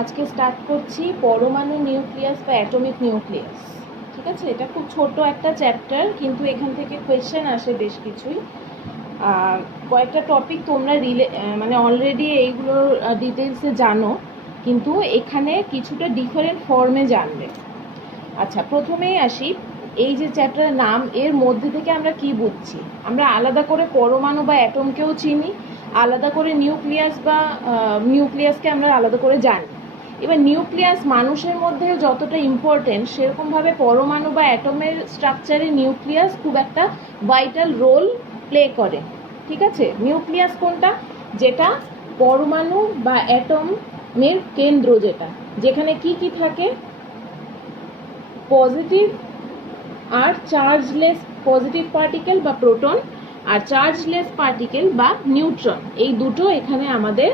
আজকে স্টার্ট করছি পরমাণু নিউক্লিয়াস বা অ্যাটমিক নিউক্লিয়াস। ঠিক আছে, এটা খুব ছোট একটা চ্যাপ্টার, কিন্তু এখান থেকে কোয়েশ্চেন আসে বেশ কিছুই। কয়েকটা টপিক তোমরা মানে অলরেডি এইগুলোর ডিটেলসে জানো, কিন্তু এখানে কিছুটা ডিফারেন্ট ফর্মে জানবে। আচ্ছা, প্রথমেই আসি, এই যে চ্যাপ্টারের নাম, এর মধ্যে থেকে আমরা কি বুঝছি? আমরা আলাদা করে পরমাণু বা অ্যাটমকেও চিনি, আলাদা করে নিউক্লিয়াসকে আমরা আলাদা করে জানি। এবার নিউক্লিয়াস মানুষের মধ্যে যতটা ইম্পর্টেন্ট, সেরকমভাবে পরমাণু বা অ্যাটমের স্ট্রাকচারে নিউক্লিয়াস খুব একটা ভাইটাল রোল প্লে করে। ঠিক আছে, নিউক্লিয়াস কোনটা? যেটা পরমাণু বা অ্যাটমের কেন্দ্র, যেখানে কি কি থাকে? পজিটিভ আর চার্জলেস পজিটিভ পার্টিকেল বা প্রোটন, আর চার্জলেস পার্টিকেল বা নিউট্রন, এই দুটো এখানে আমাদের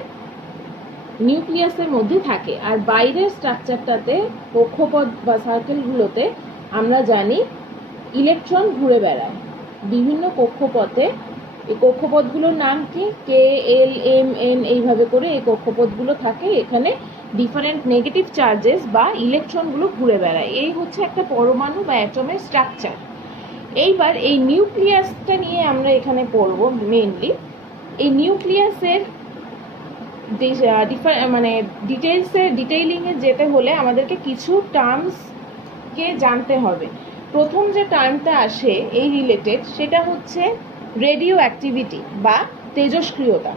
নিউক্লিয়াসের মধ্যে থাকে। আর বাইরের স্ট্রাকচারটাতে, কক্ষপথ বা সার্কেলগুলোতে আমরা জানি ইলেকট্রন ঘুরে বেড়ায় বিভিন্ন কক্ষপথে। এই কক্ষপথগুলোর নাম কি? কে, এল, এম, এন, এইভাবে করে এই কক্ষপথগুলো থাকে। এখানে ডিফারেন্ট নেগেটিভ চার্জেস বা ইলেকট্রনগুলো ঘুরে বেড়ায়। এই হচ্ছে একটা পরমাণু বা অ্যাটমের স্ট্রাকচার। এইবার এই নিউক্লিয়াসটা নিয়ে আমরা এখানে পড়ব মেইনলি। এই নিউক্লিয়াসের মানে ডিটেইলিংয়ে যেতে হলে আমাদেরকে কিছু টার্মসকে জানতে হবে। প্রথম যে টার্মটা আসে এই রিলেটেড, সেটা হচ্ছে রেডিও অ্যাক্টিভিটি বা তেজস্ক্রিয়তা।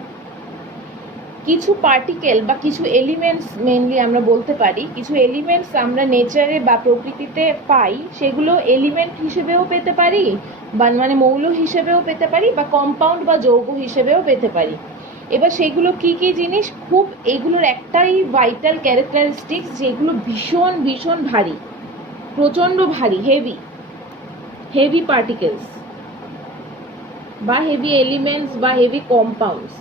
কিছু পার্টিকেল বা কিছু এলিমেন্টস, মেনলি আমরা বলতে পারি কিছু এলিমেন্টস আমরা নেচারে বা প্রকৃতিতে পাই, সেগুলো এলিমেন্ট হিসেবেও পেতে পারি, বা মানে মৌল হিসেবেও পেতে পারি, বা কম্পাউন্ড বা যৌগ হিসেবেও পেতে পারি। এবার সেগুলো কি কি জিনিস? খুব এগুলোর একটাই ভাইটাল ক্যারেক্টারিস্টিক্স, যেগুলো ভীষণ ভীষণ ভারী, প্রচণ্ড ভারী, হেভি পার্টিকেলস বা হেভি এলিমেন্টস বা হেভি কম্পাউন্ডস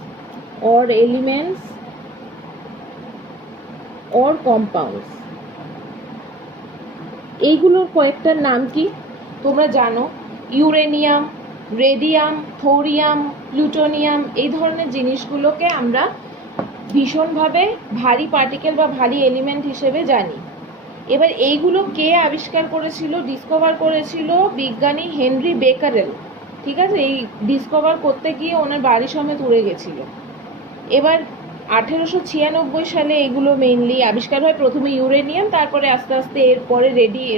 or compounds। এইগুলোর কয়েকটার নাম কি তোমরা জানো? ইউরেনিয়াম, রেডিয়াম, থোরিয়াম, প্লুটোনিয়াম, এই ধরনের জিনিসগুলোকে আমরা ভীষণভাবে ভারী পার্টিকেল বা ভারী এলিমেন্ট হিসেবে জানি। এবার এইগুলো কে আবিষ্কার করেছিল? ডিসকভার করেছিল বিজ্ঞানী হেনরি বেকারেল। ঠিক আছে, এই ডিসকভার করতে গিয়ে ওনার বাড়ি সমেত উড়ে গেছিল। এবার 1896 সালে এগুলো মেইনলি আবিষ্কার হয়। প্রথমে ইউরেনিয়াম, তারপরে আস্তে আস্তে এরপরে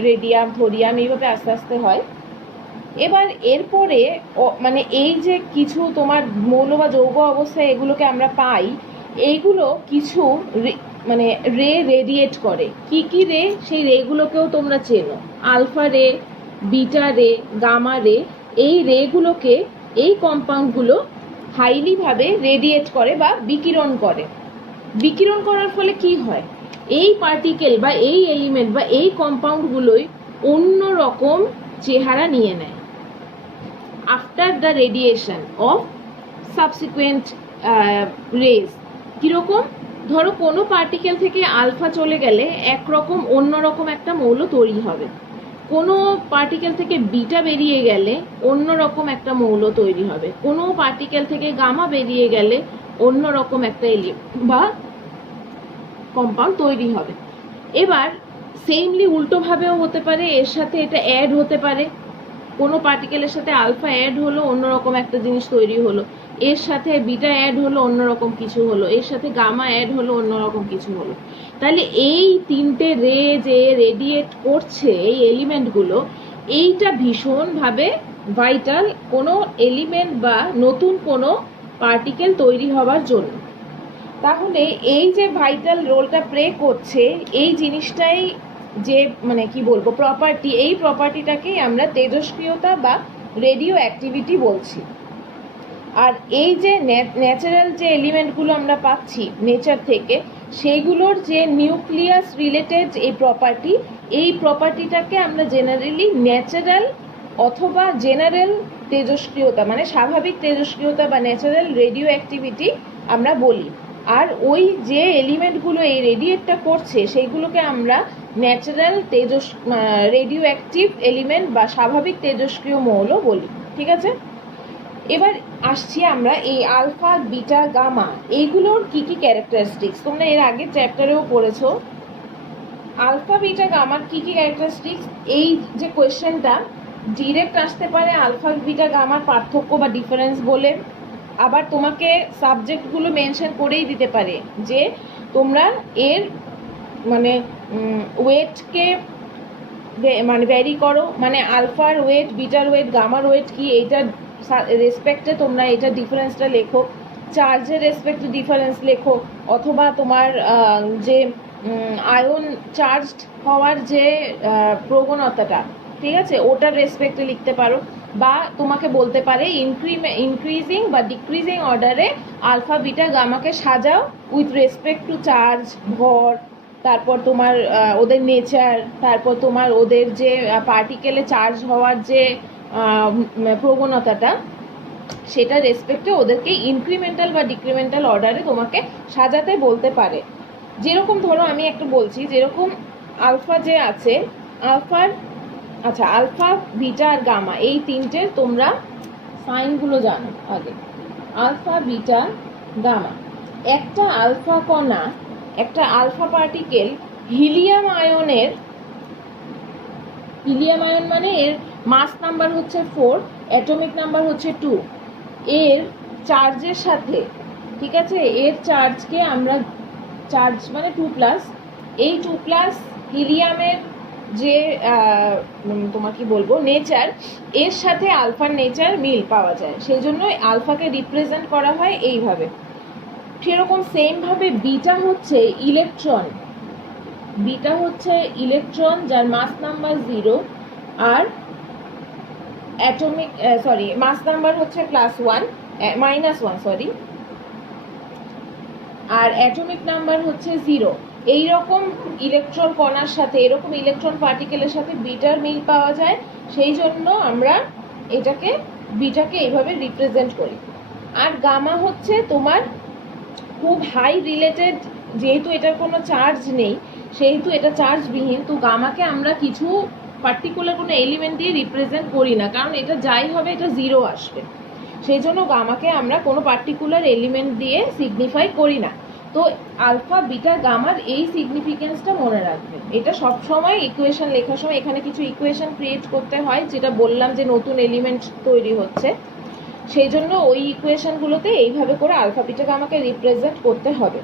রেডিয়াম, থোরিয়াম, এইভাবে আস্তে আস্তে হয়। এবার এরপরে মানে এই যে কিছু তোমার মৌল বা যৌগ অবস্থায় এগুলোকে আমরা পাই, এইগুলো কিছু মানে রেডিয়েট করে। কি কি রে? সেই রেগুলোকেও তোমরা চেনো, আলফা রে, বিটা রে, গামা রে। এই রেগুলোকে, এই কম্পাউন্ডগুলো হাইলি ভাবে রেডিয়েট করে বা বিকিরণ করে। বিকিরণ করার ফলে কি হয়? এই পার্টিকেল বা এই এলিমেন্ট বা এই কম্পাউন্ডগুলোই অন্য রকম চেহারা নিয়ে নেয় after the radiation of subsequent rays. কীরকম? ধরো কোনো পার্টিকেল থেকে আলফা চলে গেলে একরকম অন্যরকম একটা মৌল তৈরি হবে, কোনো পার্টিকেল থেকে বিটা বেরিয়ে গেলে অন্যরকম একটা মৌল তৈরি হবে, কোনো পার্টিকেল থেকে গামা বেরিয়ে গেলে অন্যরকম একটা বা কম্পাউন্ড তৈরি হবে। এবার সেমলি উল্টোভাবেও হতে পারে, এর সাথে এটা অ্যাড হতে পারে। কোনো পার্টিকেলের সাথে আলফা অ্যাড হলো, অন্যরকম একটা জিনিস তৈরি হলো, এর সাথে বিটা অ্যাড হলো, অন্যরকম কিছু হলো, এর সাথে গামা অ্যাড হলো, অন্যরকম কিছু হলো। তাহলে এই তিনটে রে যে রেডিয়েট করছে এই এলিমেন্টগুলো, এইটা ভীষণভাবে ভাইটাল কোনো এলিমেন্ট বা নতুন কোনো পার্টিকেল তৈরি হওয়ার জন্য। তাহলে এই যে ভাইটাল রোলটা প্লে করছে, এই জিনিসটাই যে মানে কি বলবো প্রপার্টি, এই প্রপার্টিটাকেই আমরা তেজস্ক্রিয়তা বা রেডিও অ্যাক্টিভিটি বলছি। আর এই যে ন্যাচারাল যে এলিমেন্টগুলো আমরা পাচ্ছি নেচার থেকে, সেইগুলোর যে নিউক্লিয়াস রিলেটেড এই প্রপার্টিটাকে আমরা জেনারেলি ন্যাচারাল অথবা জেনারেল তেজস্ক্রিয়তা, মানে স্বাভাবিক তেজস্ক্রিয়তা বা ন্যাচারাল রেডিও অ্যাক্টিভিটি আমরা বলি। আর ওই যে এলিমেন্টগুলো এই রেডিয়েটটা করছে, সেইগুলোকে আমরা ন্যাচারাল রেডিও অ্যাক্টিভ এলিমেন্ট বা স্বাভাবিক তেজস্ক্রিয় মৌল বলি। ঠিক আছে, এবার আসছি আমরা এই আলফা বিটা গামা এইগুলোর কি কি ক্যারেক্টারিস্টিক্স, তোমরা এর আগে চ্যাপ্টারেও পড়েছো। আলফা বিটা গামার কি কি ক্যারেক্টারিস্টিক্স, এই যে কোয়েশ্চেনটা ডিরেক্ট আসতে পারে আলফা বিটা গামার পার্থক্য বা ডিফারেন্স বলে, আবার তোমাকে সাবজেক্টগুলো মেনশন করেই দিতে পারে যে তোমরা এর মানে ওয়েটকে মানে ভ্যারি করো, মানে আলফার ওয়েট, বিটার ওয়েট, গামার ওয়েট কি, এইটার রেসপেক্টে তোমরা এটা ডিফারেন্সটা লেখো, চার্জের রেসপেক্টে ডিফারেন্স লেখো, অথবা তোমার যে আয়ন চার্জড হওয়ার যে প্রবণতাটা, ঠিক আছে, ওটার রেসপেক্টে লিখতে পারো। বা তোমাকে বলতে পারে ইনক্রিজিং বা ডিক্রিজিং অর্ডারে আলফা বিটা গামাকে সাজাও উইথ রেসপেক্ট টু চার্জ, ভর, তারপর তোমার ওদের নেচার, তারপর তোমার ওদের যে পার্টিকেলে চার্জ হওয়ার যে প্রবণতাটা, সেটা রেসপেক্টে ওদেরকে ইনক্রিমেন্টাল বা ডিক্রিমেন্টাল অর্ডারে তোমাকে সাজাতে বলতে পারে। যেরকম ধরো আমি একটা বলছি, যেরকম আলফা যে আছে, আলফার আচ্ছা আলফা বিটা আর গামা এই তিনটের তোমরা সাইনগুলো জানো আগে। আলফা বিটা গামা, একটা আলফা কণা, একটা আলফা পার্টিকেল হিলিয়াম আয়ন মানে এর মাস নাম্বার হচ্ছে 4, অ্যাটমিক নাম্বার হচ্ছে 2, এর চার্জের সাথে, ঠিক আছে, এর চার্জকে আমরা চার্জ মানে 2+, এই 2+ হিলিয়ামের যে তোমার কি বলবো নেচার, এর সাথে আলফার নেচার মিল পাওয়া যায়, সেই জন্য আলফাকে রিপ্রেজেন্ট করা হয় এইভাবে। সেরকম সেমভাবে বিটা হচ্ছে ইলেকট্রন, যার মাস নাম্বার 0 আর অ্যাটমিক মাস নাম্বার হচ্ছে -1 আর অ্যাটমিক নাম্বার হচ্ছে 0। এইরকম ইলেকট্রন কণার সাথে, এরকম ইলেকট্রন পার্টিকেলের সাথে বিটার মিল পাওয়া যায়, সেই জন্য আমরা বিটাকে এইভাবে রিপ্রেজেন্ট করি। আর গামা হচ্ছে তোমার খুব হাই রিলেটেড, যেহেতু এটার কোনো চার্জ নেই, সেহেতু এটা চার্জবিহীন, তো গামাকে আমরা কিছু পার্টিকুলার কোনো এলিমেন্ট দিয়ে রিপ্রেজেন্ট করি না, কারণ এটা যাই হবে এটা 0 আসবে, সেই জন্য গামাকে আমরা কোনো পার্টিকুলার এলিমেন্ট দিয়ে সিগনিফাই করি না। তো আলফা বিটা গামার এই সিগনিফিকেন্সটা মনে রাখবেন। এটা সবসময় ইকুয়েশন লেখার সময় এখানে কিছু ইকুয়েশন ক্রিয়েট করতে হয়, যেটা বললাম যে নতুন এলিমেন্ট তৈরি হচ্ছে, সেই জন্য ওই ইকুয়েশনগুলোতে এইভাবে করে আলফা বিটা গামাকে রিপ্রেজেন্ট করতে হবে।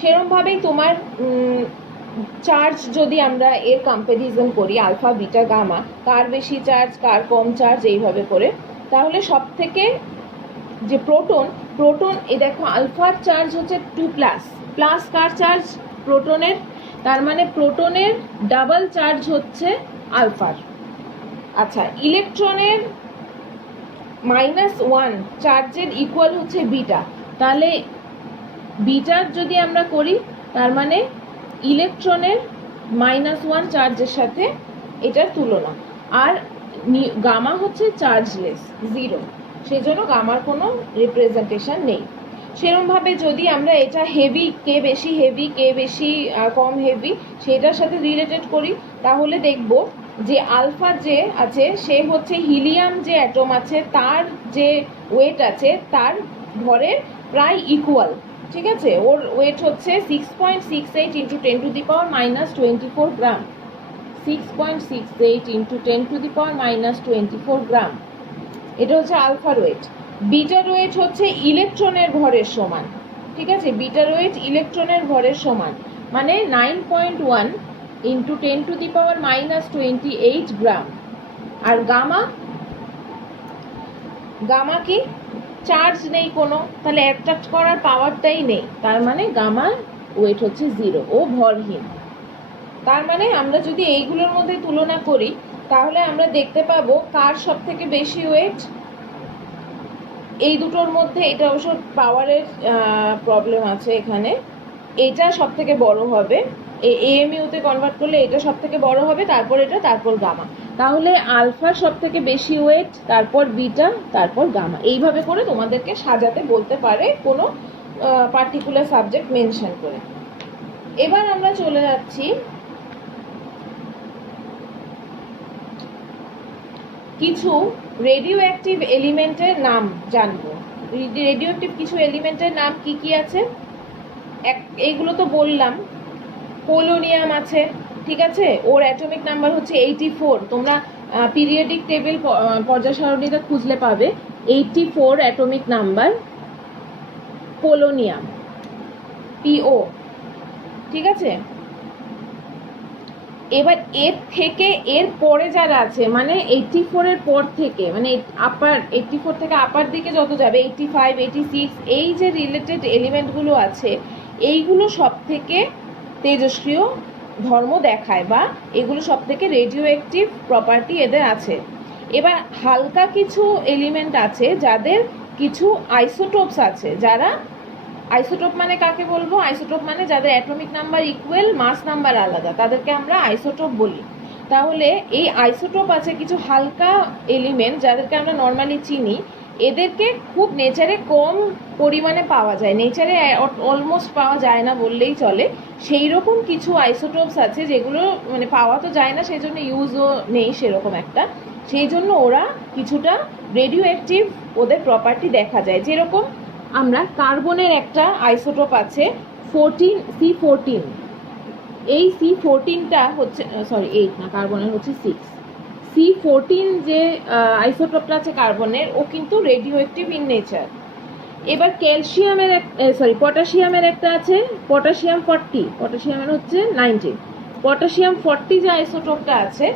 সেরকমভাবেই তোমার চার্জ যদি আমরা এর কম্প্যারিজন করি আলফা বিটা গামা, কার বেশি চার্জ কার কম চার্জ এইভাবে করে, তাহলে সব থেকে যে প্রোটন এই দেখো আলফার চার্জ হচ্ছে 2+, কার চার্জ প্রোটনের, তার মানে প্রোটনের ডাবল চার্জ হচ্ছে আলফার। আচ্ছা ইলেকট্রনের -1 চার্জের ইকুয়াল হচ্ছে বিটা, তাহলে বিটার যদি আমরা করি তার মানে ইলেকট্রনের -1 চার্জের সাথে এটার তুলনা, আর গামা হচ্ছে চার্জলেস 0, সেই জন্য গামার কোনো রিপ্রেজেন্টেশন নেই। সেরকমভাবে যদি আমরা এটা হেভি, কে বেশি হেভি কে বেশি কম হেভি সেটার সাথে রিলেটেড করি, তাহলে দেখব যে আলফা যে আছে সে হচ্ছে হিলিয়াম যে অ্যাটম আছে তার যে ওয়েট আছে তার ভরের প্রায় ইকুয়াল, ঠিক আছে, ওর ওয়েট হচ্ছে 6.68 × 10⁻⁻24 গ্রাম, 6.68 × 10⁻⁻24 গ্রাম, এটা হচ্ছে আলফার ওয়েট। বিটার ওয়েট হচ্ছে ইলেকট্রনের ভরের সমান, ঠিক আছে, বিটার ওয়েট ইলেকট্রনের ভরের সমান, মানে 9.1 × 10⁻⁻28 গ্রাম। আর গামা কি চার্জ নেই কোনো, তাহলে অ্যাট্রাক্ট করার পাওয়ারটাই নেই, তার মানে গামার ওয়েট হচ্ছে 0, ও ভরহীন। তার মানে আমরা যদি এইগুলোর মধ্যে তুলনা করি তাহলে আমরা দেখতে পাবো কার সব থেকে বেশি ওয়েট, এই দুটোর মধ্যে এটা অবশ্য পাওয়ারের প্রবলেম আছে এখানে, এটা সব থেকে বড় হবে, এএমইউতে কনভার্ট করলে এটা সব থেকে বড় হবে, তারপর এটা, তারপর গামা, তাহলে আলফা সব থেকে বেশি ওয়েট, তারপর বিটা, তারপর গামা, এইভাবে করে তোমাদেরকে সাজাতে বলতে পারে কোনো পার্টিকুলার সাবজেক্ট মেনশন করে। এবার আমরা চলে যাচ্ছি কিছু রেডিও অ্যাক্টিভ এলিমেন্টের নাম জানবো। রেডিও অ্যাক্টিভ কিছু এলিমেন্টের নাম কি কি আছে এইগুলো তো বললাম। পোলোনিয়াম আছে, ঠিক আছে, ওর অ্যাটমিক নাম্বার হচ্ছে 84। তোমরা পিরিয়ডিক টেবিল পর্যায় সারণীতে খুঁজলে পাবে 84 অ্যাটমিক নাম্বার পোলোনিয়াম, PO, ঠিক আছে। এবার এর থেকে এর পরে যারা আছে, মানে 84 এর পর থেকে, মানে আপার 84 থেকে আপার দিকে যত যাবে 85, 86, এই যে রিলেটেড এলিমেন্টগুলো আছে এইগুলো সব থেকে তেজস্ক্রিয় ধর্ম দেখায়, বা এগুলো সব থেকে রেডিও অ্যাক্টিভ প্রপার্টি এদের আছে। এবার হালকা কিছু এলিমেন্ট আছে যাদের কিছু আইসোটোপস আছে। যারা আইসোটোপ মানে কাকে বলবো? আইসোটোপ মানে যাদের অ্যাটমিক নাম্বার ইকুয়াল, মাস নাম্বার আলাদা, তাদেরকে আমরা আইসোটোপ বলি। তাহলে এই আইসোটোপ আছে কিছু হালকা এলিমেন্ট যাদেরকে আমরা নর্মালি চিনি, এদেরকে খুব নেচারে কম পরিমাণে পাওয়া যায়, নেচারে অলমোস্ট পাওয়া যায় না বললেই চলে। সেই রকম কিছু আইসোটোপস আছে যেগুলো মানে পাওয়া তো যায় না, সেই জন্য ইউজও নেই সেরকম একটা, সেই জন্য ওরা কিছুটা রেডিও অ্যাক্টিভ ওদের প্রপার্টি দেখা যায়। যেরকম আমরা কার্বনের একটা আইসোটোপ আছে 14C14, এই C14টা হচ্ছে, সরি 8 না, কার্বনের হচ্ছে 6, C14 যে আইসোটোপটা আছে কার্বনের, ও কিন্তু রেডিও অ্যাক্টিভ ইন নেচার। এবার ক্যালসিয়ামের পটাশিয়ামের একটা আছে পটাশিয়াম 40, পটাশিয়ামের হচ্ছে 19, পটাশিয়াম 40 যে আইসোটোপটা আছে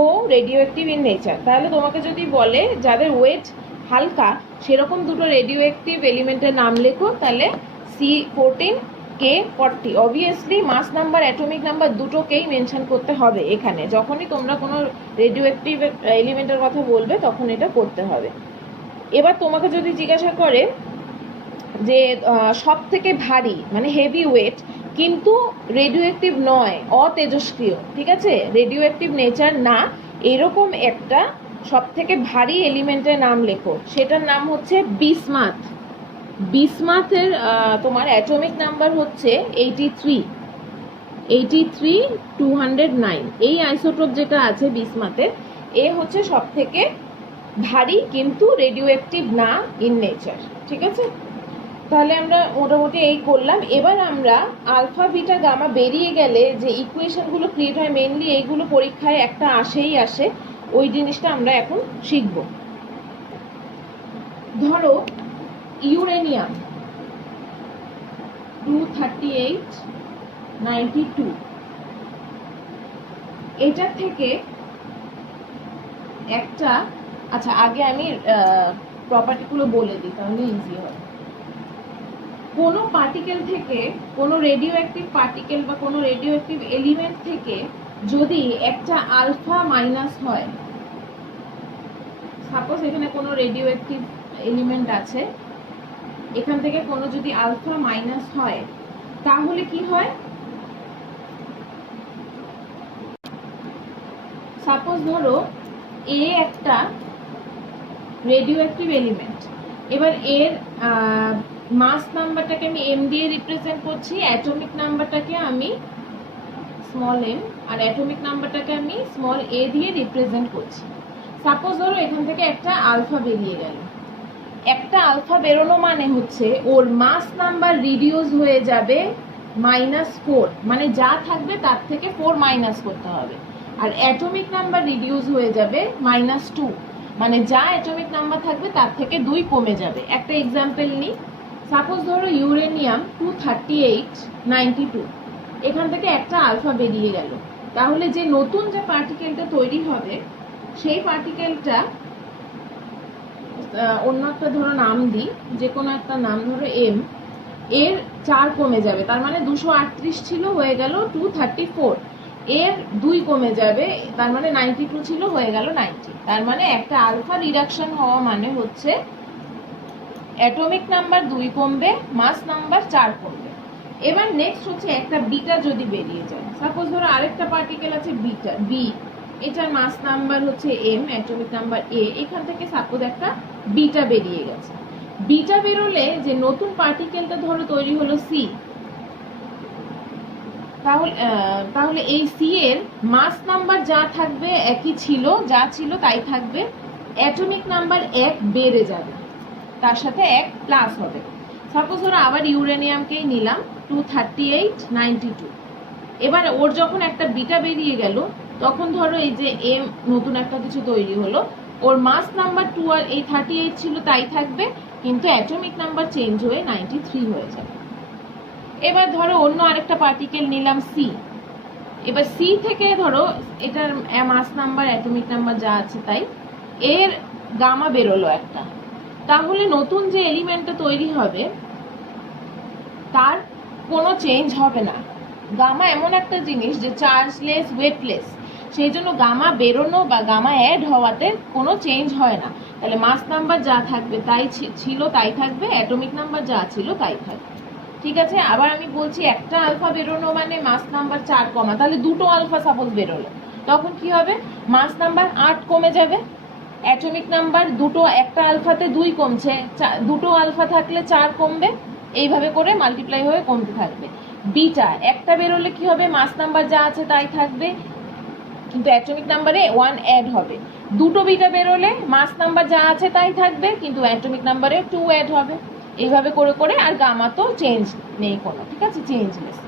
ও রেডিও অ্যাক্টিভ ইন নেচার। তাহলে তোমাকে যদি বলে যাদের ওয়েট হালকা সেরকম দুটো রেডিও অ্যাক্টিভ এলিমেন্টের নাম লেখো, তাহলে C14, K40। অবভিয়াসলি মাস নাম্বার, অ্যাটমিক নাম্বার দুটোকেই মেনশন করতে হবে এখানে, যখনই তোমরা কোনো রেডিও অ্যাক্টিভ এলিমেন্টের কথা বলবে তখন এটা করতে হবে। এবার তোমাকে যদি জিজ্ঞাসা করে যে সব থেকে ভারী মানে হেভি ওয়েট কিন্তু রেডিও অ্যাক্টিভ নয়, অতেজস্ক্রিয়, ঠিক আছে, রেডিও অ্যাক্টিভ নেচার না, এরকম একটা সব থেকে ভারী এলিমেন্টের নাম লেখো। সেটার নাম হচ্ছে বিসমাথ। বিসমাথের তোমার অ্যাটমিক নাম্বার হচ্ছে 83, 209। এই আইসোটোপ যেটা আছে বিসমাথের, এ হচ্ছে সব থেকে ভারী কিন্তু রেডিও অ্যাক্টিভ না ইন নেচার, ঠিক আছে। তাহলে আমরা মোটামুটি এই করলাম। এবার আমরা আলফা বিটা গামা বেরিয়ে গেলে যে ইকুয়েশনগুলো ক্রিয়েট হয়, মেনলি এইগুলো পরীক্ষায় একটা আসে, ওই জিনিসটা আমরা এখন শিখব। ধরো ইউরেনিয়াম 23892, এটার থেকে একটা, আচ্ছা আগে আমি প্রপার্টিগুলো বলে দিই তাহলে ইজি হবে। কোনো পার্টিকেল থেকে, কোনো রেডিও অ্যাক্টিভ পার্টিকেল বা কোনো রেডিও অ্যাক্টিভ এলিমেন্ট থেকে যদি একটা আলফা মাইনাস হয়, সাপোজ এখানে কোনো রেডিও অ্যাক্টিভ এলিমেন্ট আছে, এখান থেকে কোনো যদি আলফা মাইনাস হয় তাহলে কি হয়? সাপোজ ধরো এ একটা রেডিও অ্যাক্টিভ এলিমেন্ট, এবার এর মাস নাম্বারটাকে আমি এম দিয়ে রিপ্রেজেন্ট করছি, অ্যাটমিক নাম্বারটাকে আমি স্মল এম, আর অ্যাটমিক নাম্বারটাকে আমি স্মল এ দিয়ে রিপ্রেজেন্ট করছি। সাপোজ ধরো এখান থেকে একটা আলফা বেরিয়ে গেল, একটা আলফা বেরোনো মানে হচ্ছে ওর মাস নাম্বার রিডিউস হয়ে যাবে -4, মানে যা থাকবে তার থেকে 4 মাইনাস করতে হবে, আর অ্যাটমিক নাম্বার রিডিউস হয়ে যাবে -2, মানে যা অ্যাটমিক নাম্বার থাকবে তার থেকে 2 কমে যাবে। একটা এক্সাম্পল নিই, সাপোজ ধরো ইউরেনিয়াম 23892, এখান থেকে একটা আলফা বেরিয়ে গেল, তাহলে যে নতুন যে পার্টিকেলটা তৈরি হবে সেই পার্টিকেলটা অন্য একটা ধরো নাম দিই, যে কোনো একটা নাম ধরো এম, এর 4 কমে যাবে, তার মানে 238 ছিল হয়ে গেল 234, এর 2 কমে যাবে, তার মানে 92 ছিল হয়ে গেল 90। তার মানে একটা আলফা রিডাকশন হওয়া মানে হচ্ছে অ্যাটমিক নাম্বার 2 কমবে, মাস নাম্বার 4 কমবে। এবার নেক্সট হচ্ছে একটা বিটা যদি বেরিয়ে যায়, সাপোজ ধরো আরেকটা পার্টিকেল আছে বিটা বি, এটার মাস নাম্বার হচ্ছে এম, অ্যাটমিক নাম্বার এ, এখান থেকে সাপোজ একটা বিটা বেরিয়ে গেছে। বিটা বেরোলে যে নতুন পার্টিকেলটা ধরো তৈরি হলো সি, তাহলে এই সি এর মাস নাম্বার যা থাকবে একই ছিল, যা ছিল তাই থাকবে, অ্যাটমিক নাম্বার 1 বেড়ে যাবে, তার সাথে 1 প্লাস হবে। সাপোজ ধরো আবার ইউরেনিয়ামকেই নিলাম 23892। এবার ওর যখন একটা বিটা বেরিয়ে গেল, তখন ধরো এই যে এম নতুন একটা কিছু তৈরি হলো, ওর মাস নাম্বার 2 আর এই 38 ছিল তাই থাকবে, কিন্তু অ্যাটমিক নাম্বার চেঞ্জ হয়ে 93 হয়ে যাবে। এবার ধরো অন্য আরেকটা পার্টিকেল নিলাম সি। এবার সি থেকে ধরো এটার মাস নাম্বার অ্যাটমিক নাম্বার যা আছে তাই, এর গামা বেরোলো একটা, তাহলে নতুন যে এলিমেন্টটা তৈরি হবে তার কোনো চেঞ্জ হবে না। গামা এমন একটা জিনিস যে চার্জলেস, ওয়েটলেস, সেই জন্য গামা বেরোনো বা গামা অ্যাড হওয়াতে কোনো চেঞ্জ হয় না। তাহলে মাস নাম্বার যা থাকবে তাই ছিল তাই থাকবে, অ্যাটমিক নাম্বার যা ছিল তাই থাকবে। ঠিক আছে, আবার আমি বলছি একটা আলফা বেরোনো মানে মাস নাম্বার 4 কমা, তাহলে দুটো আলফা সাপোজ বেরোলো, তখন কি হবে? মাস নাম্বার 8 কমে যাবে, অ্যাটমিক নাম্বার দুটো, একটা আলফাতে 2 কমছে, দুটো আলফা থাকলে 4 কমবে, এইভাবে করে মাল্টিপ্লাই হয়ে কমতে থাকবে। বিটা একটা বেরোলে কি হবে? মাস নাম্বার যা আছে তাই থাকবে, কিন্তু অ্যাটমিক নাম্বারে 1 অ্যাড হবে। দুটো বিটা বেরোলে মাস নাম্বার যা আছে তাই থাকবে, কিন্তু অ্যাটমিক নাম্বারে 2 অ্যাড হবে। এইভাবে করে করে, আর গামা তো চেঞ্জ নেই কোনো, ঠিক আছে, চেঞ্জলেস।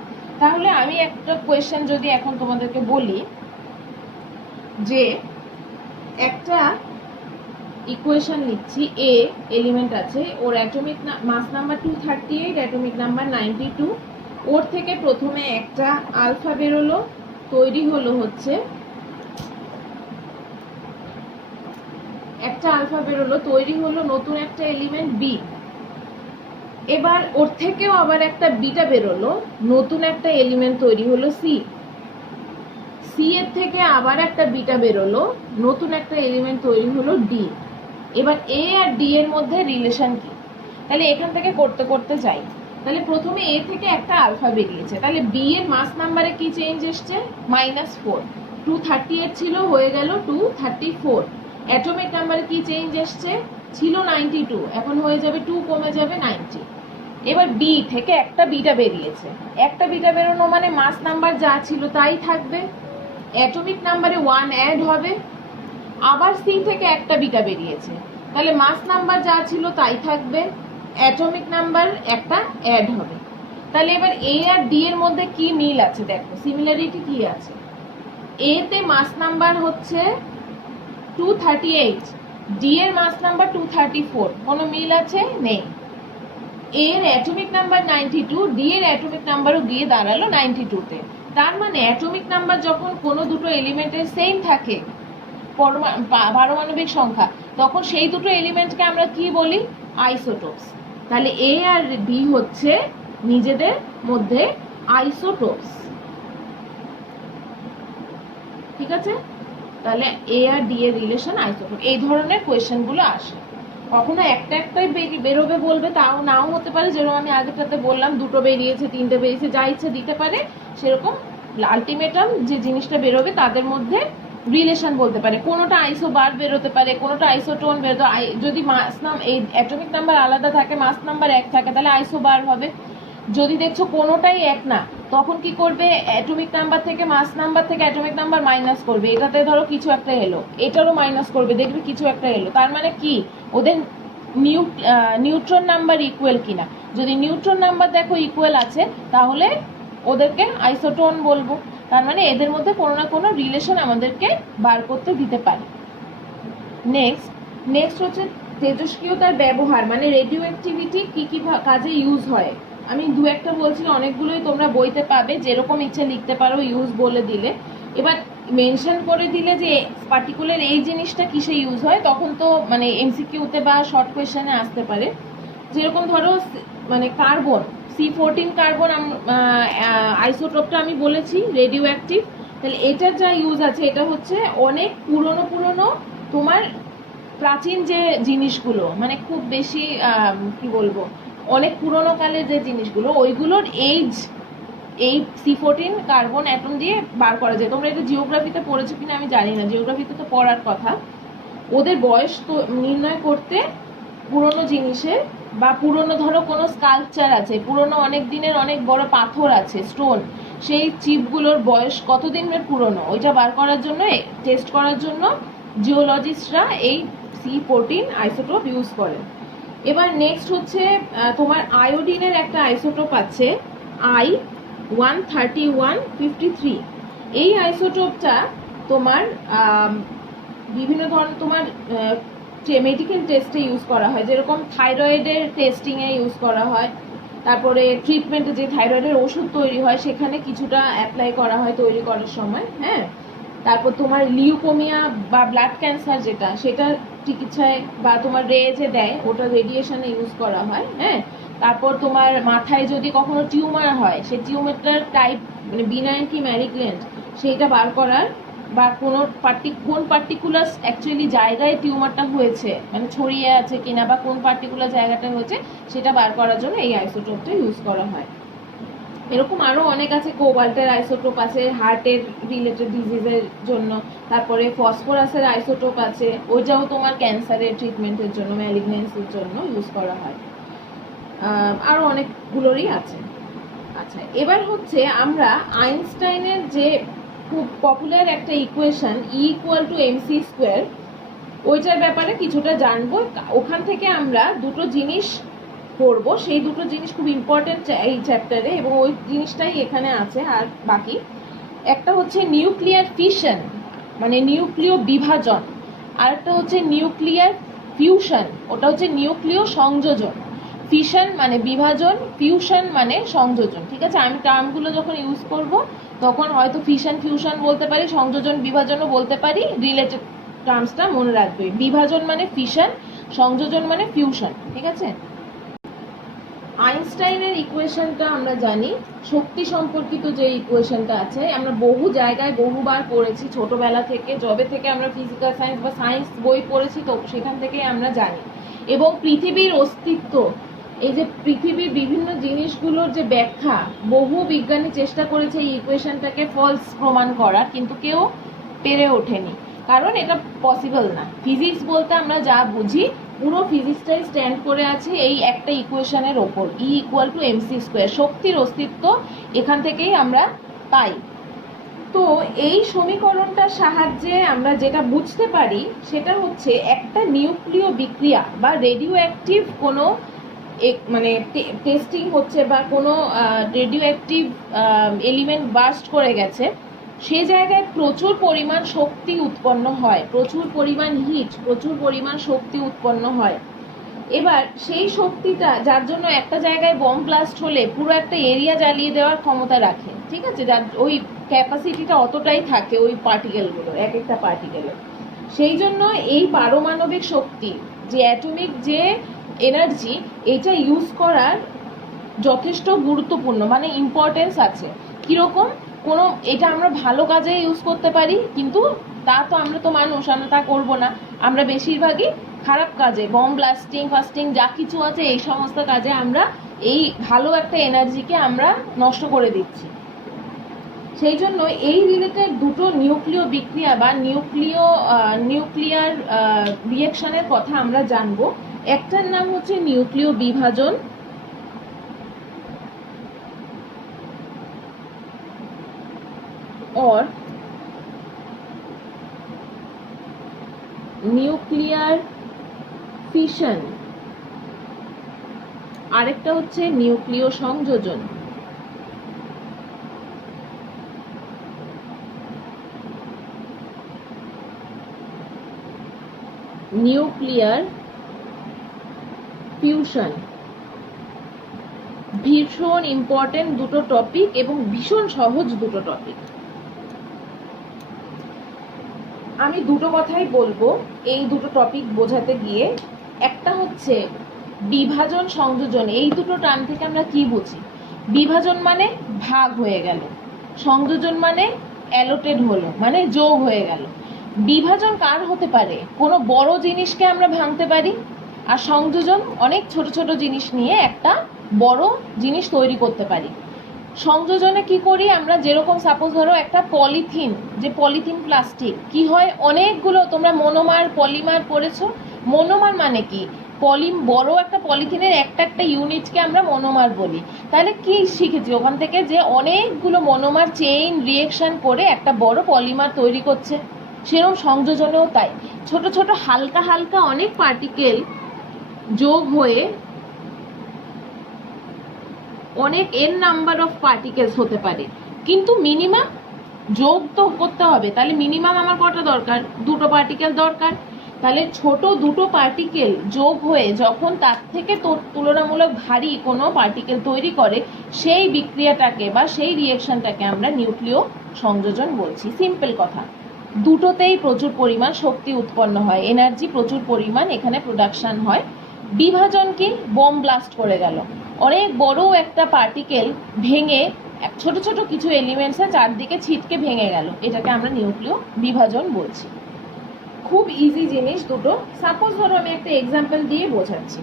তাহলে আমি একটা কোয়েশ্চেন যদি এখন তোমাদেরকে বলি যে একটা ইকুয়েশন লিখছি, এ এলিমেন্ট আছে, ওর atomic mass number 238, atomic number 92, ওর থেকে প্রথমে একটা আলফা বেরোলো, তৈরি হলো হচ্ছে একটা আলফা বেরোলো, তৈরি হলো নতুন একটা এলিমেন্ট বি। এবার ওর থেকেও আবার একটা বিটা বেরোলো, নতুন একটা এলিমেন্ট তৈরি হলো সি। সি এর থেকে আবার একটা বিটা বেরোলো, নতুন একটা এলিমেন্ট তৈরি হলো ডি। এবার এ আর ডি এর মধ্যে রিলেশন কি? তাহলে এখান থেকে করতে করতে যাই। তাহলে প্রথমে এ থেকে একটা আলফা বেরিয়েছে, তাহলে বি এর মাস নাম্বারে কি চেঞ্জ এসছে? -4। 238 ছিল, হয়ে গেল 234। অ্যাটমিক নাম্বারে কি চেঞ্জ এসছে? ছিল 92, এখন হয়ে যাবে 2 কমে যাবে 90। এবার বি থেকে একটা বিটা বেরিয়েছে, একটা বিটা বেরোনো মানে মাস নাম্বার যা ছিল তাই থাকবে, অ্যাটমিক নাম্বারে 1 অ্যাড হবে। আবার সি থেকে একটা বিটা বেরিয়েছে, তাহলে মাস নাম্বার যা ছিল তাই থাকবে, অ্যাটমিক নাম্বার একটা অ্যাড হবে। তাহলে এবার এ আর ডি এর মধ্যে কি মিল আছে দেখো, সিমিলারিটি কি আছে? এ তে মাস নাম্বার হচ্ছে 238, ডি এর মাস নাম্বার 234, কোনো মিল আছে? নেই। এর অ্যাটমিক নাম্বার 92, ডি এর অ্যাটমিক নাম্বারও গিয়ে দাঁড়ালো 92 তে। তার মানে অ্যাটমিক নাম্বার যখন কোনো দুটো এলিমেন্টের সেম থাকে, পারমাণবিক সংখ্যা, তখন সেই দুটো এলিমেন্টকে আমরা কি বলি? আইসোটোপস। তাহলে এ আর ডি হচ্ছে নিজেদের মধ্যে আইসোটোপস, ঠিক আছে? তাহলে এ আর ডি এর রিলেশন আইসোটোপ। এই ধরনের কোয়েশ্চেন গুলো আসে, কখনো একটা একটাই বেরোবে বলবে, তাও নাও হতে পারে, যেরকম আমি আগেটাতে বললাম দুটো বেরিয়েছে, তিনটে বেরিয়েছে, যা ইচ্ছে দিতে পারে। সেরকম আলটিমেটাম যে জিনিসটা বেরোবে তাদের মধ্যে রিলেশন বলতে পারে। কোনোটা আইসোবার বেরোতে পারে, কোনোটা আইসোটোন বেরোতে, যদি মাস এই অ্যাটমিক নাম্বার আলাদা থাকে, মাস নাম্বার 1 থাকে, তাহলে আইসোবার হবে। যদি দেখছো কোনোটাই এক না, তখন কি করবে? অ্যাটমিক নাম্বার থেকে, মাস নাম্বার থেকে অ্যাটমিক নাম্বার মাইনাস করবে। এটাতে ধরো কিছু একটা এলো, এটারও মাইনাস করবে, দেখবে কিছু একটা এলো। তার মানে কি? ওদের নিউট্রন নাম্বার ইকুয়াল কিনা। যদি নিউট্রন নাম্বার দেখো ইকুয়াল আছে, তাহলে ওদেরকে আইসোটোন বলবো। তার মানে এদের মধ্যে কোনো না কোনো রিলেশন আমাদেরকে বার করতে দিতে পারে। নেক্সট হচ্ছে তেজস্ক্রিয়তার ব্যবহার, মানে রেডিও অ্যাক্টিভিটি কি কি কাজে ইউজ হয়। আমি দু একটা বলছি, অনেকগুলোই তোমরা বইতে পাবে, যেরকম ইচ্ছে লিখতে পারো, ইউজ বলে দিলে। এবার মেনশন করে দিলে যে পার্টিকুলার এই জিনিসটা কিসে ইউজ হয়, তখন তো মানে এমসিকিউতে বা শর্ট কোয়েশ্চেনে আসতে পারে। যেরকম ধরো মানে কার্বন, C14 কার্বন আইসোটোপটা আমি বলেছি রেডিও অ্যাক্টিভ। তাহলে এটার যা ইউজ আছে, এটা হচ্ছে অনেক পুরনো তোমার প্রাচীন যে জিনিসগুলো, মানে খুব বেশি কি বলবো, অনেক পুরনো কালের যে জিনিসগুলো, ওইগুলোর এইজ এই C14 কার্বন অ্যাটম দিয়ে বার করা যায়। তোমরা এটা জিওগ্রাফিতে পড়েছো কিনা আমি জানি না, জিওগ্রাফিতে তো পড়ার কথা। ওদের বয়স তো নির্ণয় করতে পুরনো জিনিসের, বা পুরনো ধরো কোনো স্কাল্পচার আছে, পুরনো অনেক দিনের অনেক বড় পাথর আছে, স্টোন, সেই চিপগুলোর বয়স কতদিনের পুরনো, ওইটা বার করার জন্য, টেস্ট করার জন্য জিওলজিস্টরা এই C14 আইসোটোপ ইউজ করেন। এবার নেক্সট হচ্ছে তোমার আয়োডিনের একটা আইসোটোপ আছে I-13153। এই আইসোটোপটা তোমার বিভিন্ন ধরনের তোমার মেডিকেল টেস্টে ইউজ করা হয়, যেরকম থাইরয়েডের টেস্টিংয়ে ইউজ করা হয়, তারপরে ট্রিটমেন্টে যে থাইরয়েডের ওষুধ তৈরি হয় সেখানে কিছুটা অ্যাপ্লাই করা হয় তৈরি করার সময়। হ্যাঁ, তারপর তোমার লিউকোমিয়া বা ব্লাড ক্যান্সার যেটা, সেটা চিকিৎসায় বা তোমার রেজে দেয়, ওটা রেডিয়েশনে ইউজ করা হয়। হ্যাঁ, তারপর তোমার মাথায় যদি কখনো টিউমার হয়, সেই টিউমারটার টাইপ মানে বিনাইন কি ম্যালিগন্যান্ট সেইটা বার করার, বা কোন পার্টিকুলার অ্যাকচুয়ালি জায়গায় টিউমারটা হয়েছে মানে ছড়িয়ে আছে কিনা, বা কোন পার্টিকুলার জায়গাটা হয়েছে সেটা বার করার জন্য এই আইসোটোপটা ইউজ করা হয়। এরকম আরো অনেক আছে, কোবাল্টের আইসোটোপ আছে হার্টের রিলেটেড ডিজিজের জন্য, তারপরে ফসফরাসের আইসোটোপ আছে, ওইটাও তোমার ক্যান্সারের ট্রিটমেন্টের জন্য, ম্যালিগন্যান্সির জন্য ইউজ করা হয়। আরো অনেকগুলোরই আছে। আচ্ছা, এবার হচ্ছে আমরা আইনস্টাইনের যে খুব পপুলার একটা ইকুয়েশন E=mc², ওইটার ব্যাপারে কিছুটা জানবো। ওখান থেকে আমরা দুটো জিনিস পড়বো, সেই দুটো জিনিস খুব ইম্পর্টেন্ট এই চ্যাপ্টারে, এবং ওই জিনিসটাই এখানে আছে। আর বাকি একটা হচ্ছে নিউক্লিয়ার ফিশন মানে নিউক্লিয় বিভাজন, আর একটা হচ্ছে নিউক্লিয়ার ফিউশন, ওটা হচ্ছে নিউক্লিয় সংযোজন। ফিশন মানে বিভাজন, ফিউশন মানে সংযোজন। ঠিক আছে, আমি টার্মগুলো যখন ইউজ করব তখন হয়তো ফিশন ফিউশন বলতে পারি, সংযোজন বিভাজনও বলতে পারি, রিলেটেড টার্মসটা মনে রাখবে। বিভাজন মানে ফিশন, সংযোজন মানে ফিউশন। ঠিক আছে, আইনস্টাইনের ইকুয়েশনটা আমরা জানি, শক্তি সম্পর্কিত যে ইকুয়েশনটা আছে, আমরা বহু জায়গায় বহুবার পড়েছি ছোটবেলা থেকে, যবে থেকে আমরা ফিজিক্যাল সায়েন্স বা সায়েন্স বই পড়েছি তো সেখান থেকে আমরা জানি। এবং পৃথিবীর অস্তিত্ব, এই যে পৃথিবীর বিভিন্ন জিনিসগুলোর যে ব্যাখ্যা, বহু বিজ্ঞানী চেষ্টা করেছে এই ইকুয়েশনটাকে ফলস প্রমাণ করার, কিন্তু কেউ পেরে ওঠেনি, কারণ এটা পসিবল না। ফিজিক্স বলতে আমরা যা বুঝি, পুরো ফিজিক্সটাই স্ট্যান্ড করে আছে এই একটা ইকুয়েশনের ওপর, E=mc²। শক্তির অস্তিত্ব এখান থেকেই আমরা পাই। তো এই সমীকরণটার সাহায্যে আমরা যেটা বুঝতে পারি সেটা হচ্ছে একটা নিউক্লিয় বিক্রিয়া বা রেডিও অ্যাক্টিভ কোনো মানে টেস্টিং হচ্ছে, বা কোনো রেডিও অ্যাক্টিভ এলিমেন্ট বার্স্ট করে গেছে, সে জায়গায় প্রচুর পরিমাণ শক্তি উৎপন্ন হয়, প্রচুর পরিমাণ হিট, প্রচুর পরিমাণ শক্তি উৎপন্ন হয়। এবার সেই শক্তিটা, যার জন্য একটা জায়গায় বম ব্লাস্ট হলে পুরো একটা এরিয়া জ্বালিয়ে দেওয়ার ক্ষমতা রাখে। ঠিক আছে, যার ওই ক্যাপাসিটিটা অতটাই থাকে ওই পার্টিকেলগুলোর, এক একটা পার্টিকেলের। সেই জন্য এই পারমাণবিক শক্তি, যে অ্যাটমিক যে এনার্জি, এটা ইউজ করার যথেষ্ট গুরুত্বপূর্ণ মানে ইম্পর্টেন্স আছে। কীরকম, কোনো এটা আমরা ভালো কাজে ইউজ করতে পারি, কিন্তু তা তো আমরা তো মানুষ, আমরা তা করবো না, আমরা বেশিরভাগই খারাপ কাজে, বম ব্লাস্টিং ফাস্টিং যা কিছু আছে এই সমস্ত কাজে আমরা এই ভালো একটা এনার্জিকে আমরা নষ্ট করে দিচ্ছি। সেই জন্য এই রিলেটেড দুটো নিউক্লিয় বিক্রিয়া বা নিউক্লিয়ার রিঅ্যাকশনের কথা আমরা জানবো। একটার নাম হচ্ছে নিউক্লিয় বিভাজন, और নিউক্লিয়ার ফিশন, আরেকটা হচ্ছে নিউক্লিয় সংযোজন। নিউক্লিয়ার ফিউশন ভীষণ ইম্পর্টেন্ট দুটো টপিক এবং ভীষণ সহজ দুটো টপিক। আমি দুটো কথাই বলবো এই দুটো টপিক বোঝাতে গিয়ে। একটা হচ্ছে বিভাজন, সংযোজন। এই দুটো টার্ম থেকে আমরা কি বুঝি? বিভাজন মানে ভাগ হয়ে গেল, সংযোজন মানে অ্যালোটেড হলো মানে যোগ হয়ে গেল। বিভাজন কার হতে পারে? কোনো বড় জিনিসকে আমরা ভাঙতে পারি, আর সংযোজন অনেক ছোট ছোট জিনিস নিয়ে একটা বড় জিনিস তৈরি করতে পারি। সংযোজনে কি করি আমরা? যেরকম সাপোজ ধরো একটা পলিথিন, যে পলিথিন প্লাস্টিক কি হয়, অনেকগুলো, তোমরা মনোমার পলিমার পড়েছো। মনোমার মানে কি? বড় একটা পলিথিনের একটা একটা ইউনিটকে আমরা মনোমার বলি। তাহলে কি শিখেছি ওখান থেকে? যে অনেকগুলো মনোমার চেইন রিয়েকশন করে একটা বড় পলিমার তৈরি করছে। সেরকম সংযোজনেও তাই, ছোট ছোট হালকা হালকা অনেক পার্টিকেল যোগ হয়ে অনেক এন নাম্বার অফ পার্টিকেলস হতে পারে, কিন্তু মিনিমাম যোগ তো করতে হবে, তাহলে মিনিমাম আমার কটা দরকার, দুটো পার্টিকেল দরকার। তাহলে ছোট দুটো পার্টিকেল যোগ হয়ে যখন তার থেকে তুলনামূলক ভারী কোনো পার্টিকেল তৈরি করে, সেই বিক্রিয়াটাকে বা সেই রিয়েকশনটাকে আমরা নিউক্লিয় সংযোজন বলছি। সিম্পল কথা, দুটোতেই প্রচুর পরিমাণ শক্তি উৎপন্ন হয়, এনার্জি প্রচুর পরিমাণ এখানে প্রোডাকশন হয়। বিভাজন কি, বোম ব্লাস্ট করে গেল, অনেক বড় একটা পার্টিকেল ভেঙে ছোট ছোট কিছু এলিমেন্টসে চারদিকে ছিটকে ভেঙে গেল, এটাকে আমরা নিউক্লিয় বিভাজন বলছি। খুব ইজি জিনিস দুটো। সাপোজ ধরো আমি একটা এক্সাম্পল দিয়ে বোঝাচ্ছি,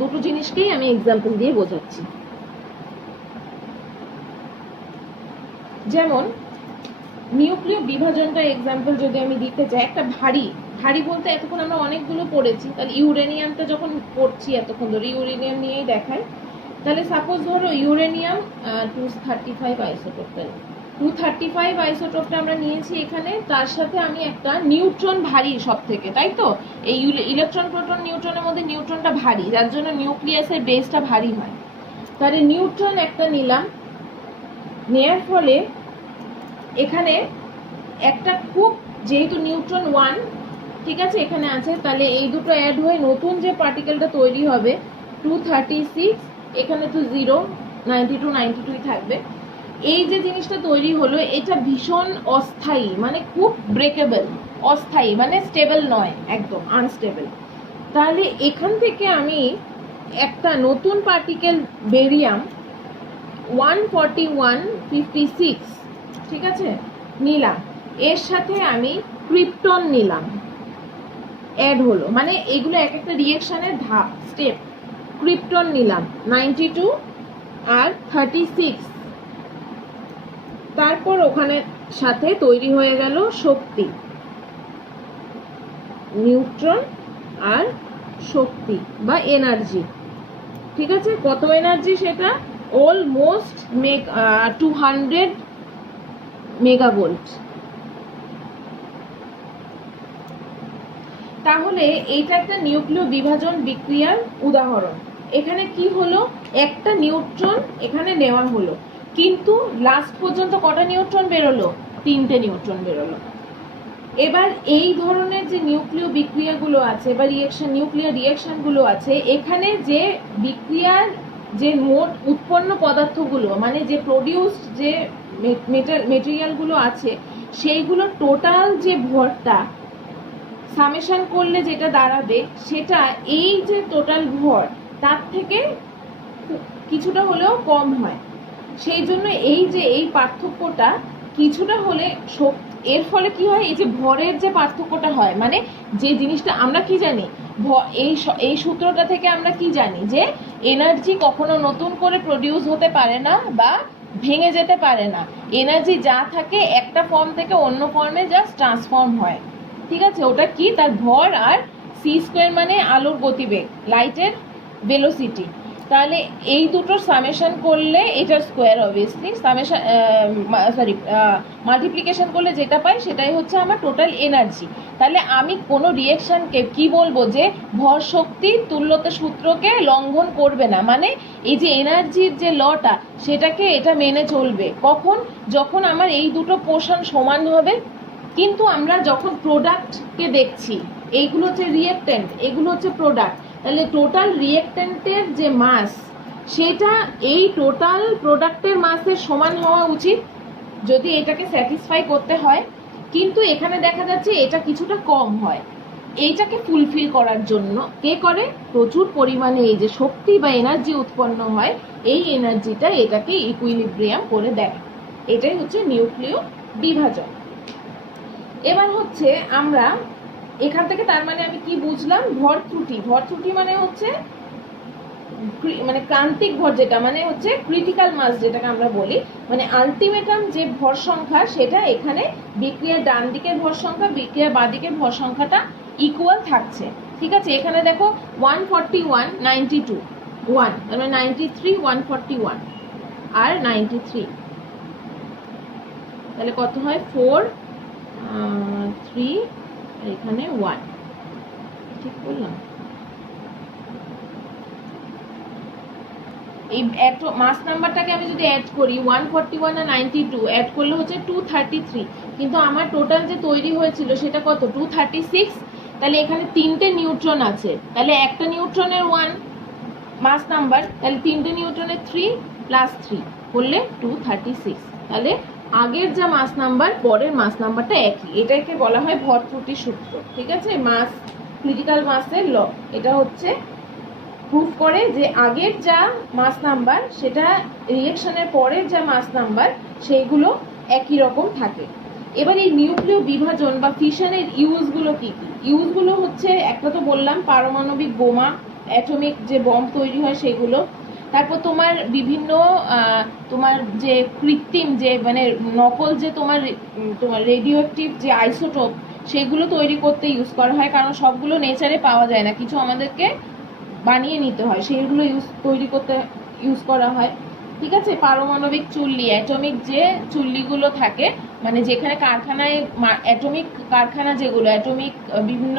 দুটো জিনিসকেই আমি এক্সাম্পল দিয়ে বোঝাচ্ছি। যেমন নিউক্লিয় বিভাজনটা এক্সাম্পল যদি আমি দিতে চাই, একটা ভারী ভারী বলতে এতক্ষণ আমরা অনেকগুলো পড়েছি, তাহলে ইউরেনিয়ামটা যখন পড়ছি এতক্ষণ ধরে ইউরেনিয়াম নিয়েই দেখাই। তাহলে সাপোজ ধরো ইউরেনিয়াম 235 আইসোটোপ, 235 আইসোটোপটা আমরা নিয়েছি এখানে, তার সাথে আমি একটা নিউট্রন ভারী সব থেকে, তাই তো এই ইলেকট্রন প্রোটন নিউট্রনের মধ্যে নিউট্রনটা ভারী, যার জন্য নিউক্লিয়াসের বেসটা ভারী হয়। তাহলে নিউট্রন একটা নিলাম, নেয়ার ফলে এখানে একটা খুব, যেহেতু নিউট্রন 1 ঠিক আছে এখানে আছে, তাহলে এই দুটো অ্যাড হয়ে নতুন যে পার্টিকেলটা তৈরি হবে 236, এখানে তো 0, 92 92 থাকবে। এই যে জিনিসটা তৈরি হলো এটা ভীষণ অস্থায়ী, মানে খুব ব্রেকেবল, অস্থায়ী মানে স্টেবল নয়, একদম আনস্টেবল। তাহলে এখান থেকে আমি একটা নতুন পার্টিকেল বেরিয়াম 14156 ঠিক আছে নিলাম, এর সাথে আমি ক্রিপ্টন নিলাম, অ্যাড হলো, মানে এগুলো এক একটা রিয়েকশনের ধাপ স্টেপ। ক্রিপ্টন নিলাম 92 আর 36, তারপর ওখানে সাথে তৈরি হয়ে গেল শক্তি, নিউট্রন আর শক্তি বা এনার্জি। ঠিক আছে, কত এনার্জি সেটা, অলমোস্ট 200 মেগাভোল্ট। তাহলে এইটা একটা নিউক্লিয় বিভাজন বিক্রিয়ার উদাহরণ। এখানে কি হলো, একটা নিউট্রন এখানে নেওয়া হলো, কিন্তু লাস্ট পর্যন্ত কটা নিউট্রন বেরোলো, 3টে নিউট্রন বেরোলো। এবার এই ধরনের যে নিউক্লিয় বিক্রিয়াগুলো আছে বা নিউক্লিয়ার রিয়েকশনগুলো আছে, এখানে যে বিক্রিয়ার যে মোট উৎপন্ন পদার্থগুলো, মানে যে প্রডিউসড যে মেটেরিয়ালগুলো আছে, সেইগুলো টোটাল যে ভরটা সামেশন করলে যেটা দাঁড়াবে, সেটা এই যে টোটাল ভর তার থেকে কিছুটা হলেও কম হয়। সেই জন্য এই যে এই পার্থক্যটা কিছুটা হলে, এর ফলে কি হয়, এই যে ভরের যে পার্থক্যটা হয়, মানে যে জিনিসটা আমরা কি জানি, এই সূত্রটা থেকে আমরা কি জানি যে এনার্জি কখনো নতুন করে প্রডিউস হতে পারে না বা ভেঙে যেতে পারে না, এনার্জি যা থাকে একটা ফর্ম থেকে অন্য ফর্মে জাস্ট ট্রান্সফর্ম হয়। ঠিক আছে, ওটা কি, তার ভর আর সি স্কোয়ার মানে আলোর গতিবেগ, লাইটের ভেলোসিটি। তাহলে এই দুটোর সামেশন করলে এটার স্কোয়ার, অবভিয়াসলি সামেশন মাল্টিপ্লিকেশন করলে যেটা পাই সেটাই হচ্ছে আমার টোটাল এনার্জি। তাহলে আমি কোনো রিয়েকশনকে কি বলবো যে ভর শক্তি তুল্যতা সূত্রকে লঙ্ঘন করবে না, মানে এই যে এনার্জির যে লটা সেটাকে এটা মেনে চলবে। কখন, যখন আমার এই দুটো পোর্শন সমান হবে। কিন্তু আমরা যখন প্রোডাক্টকে দেখছি, এইগুলো হচ্ছে রিয়েক্টেন্ট, এগুলো হচ্ছে প্রোডাক্ট, তাহলে টোটাল রিয়েক্টেন্টের যে মাস সেটা এই টোটাল প্রোডাক্টের মাসের সমান হওয়া উচিত যদি এটাকে স্যাটিসফাই করতে হয়। কিন্তু এখানে দেখা যাচ্ছে এটা কিছুটা কম হয়। এইটাকে ফুলফিল করার জন্য কে করে, প্রচুর পরিমাণে এই যে শক্তি বা এনার্জি উৎপন্ন হয়, এই এনার্জিটা এটাকে ইকুইলিব্রিয়াম করে দেয়। এটাই হচ্ছে নিউক্লিয় বিভাজন। এবার হচ্ছে আমরা এখান থেকে, তার মানে আমি কি বুঝলাম, ভর ত্রুটি। ভর ত্রুটি মানে হচ্ছে মানে ক্রান্তিক ভর, যেটা মানে হচ্ছে ক্রিটিক্যাল মাস যেটাকে আমরা বলি, মানে আলটিমেটাম যে ভর সংখ্যা সেটা এখানে বিক্রিয়ার ডান দিকের ভর সংখ্যা, বিক্রিয়ার বাঁ দিকের ভর সংখ্যাটা ইকুয়াল থাকছে। ঠিক আছে, এখানে দেখো 141 92 1, তার মানে 93 141 আর 93, তাহলে কত হয় 4 3 আর এখানে 1, ঠিক বললাম? এই মাস নাম্বারটাকে আমি যদি অ্যাড করি 141 আর 92 অ্যাড করলে হচ্ছে 233, কিন্তু আমার টোটাল যে তৈরি হয়েছিল সেটা কত? 236। তাহলে এখানে 3টে নিউট্রন আছে, তাহলে একটা নিউট্রনের 1 মাস নাম্বার, তাহলে 3টে নিউট্রনের 3 প্লাস 3 করলে 236। তাহলে আগের যা মাস নাম্বার পরের মাস নাম্বারটা একই, এটাকে বলা হয় ভর ত্রুটি সূত্র। ঠিক আছে, মাস ক্রিটিক্যাল মাসের ল এটা হচ্ছে প্রুফ করে যে আগের যা মাস নাম্বার সেটা রিঅ্যাকশনের পরের যা মাস নাম্বার সেইগুলো একই রকম থাকে। এবার এই নিউক্লিয় বিভাজন বা ফিশনের ইউজগুলো কি কি? ইউজগুলো হচ্ছে একটা তো বললাম পারমাণবিক বোমা, অ্যাটমিক যে বম তৈরি হয় সেগুলো, তারপর তোমার বিভিন্ন তোমার যে কৃত্রিম যে মানে নকল যে তোমার রেডিও অ্যাক্টিভ যে আইসোটোপ সেগুলো তৈরি করতে ইউজ করা হয়, কারণ সবগুলো নেচারে পাওয়া যায় না, কিছু আমাদেরকে বানিয়ে নিতে হয়, সেইগুলো তৈরি করতে ইউজ করা হয়। ঠিক আছে, পারমাণবিক চুল্লি, অ্যাটমিক যে চুল্লিগুলো থাকে মানে যেখানে কারখানায় অ্যাটমিক কারখানা যেগুলো অ্যাটমিক বিভিন্ন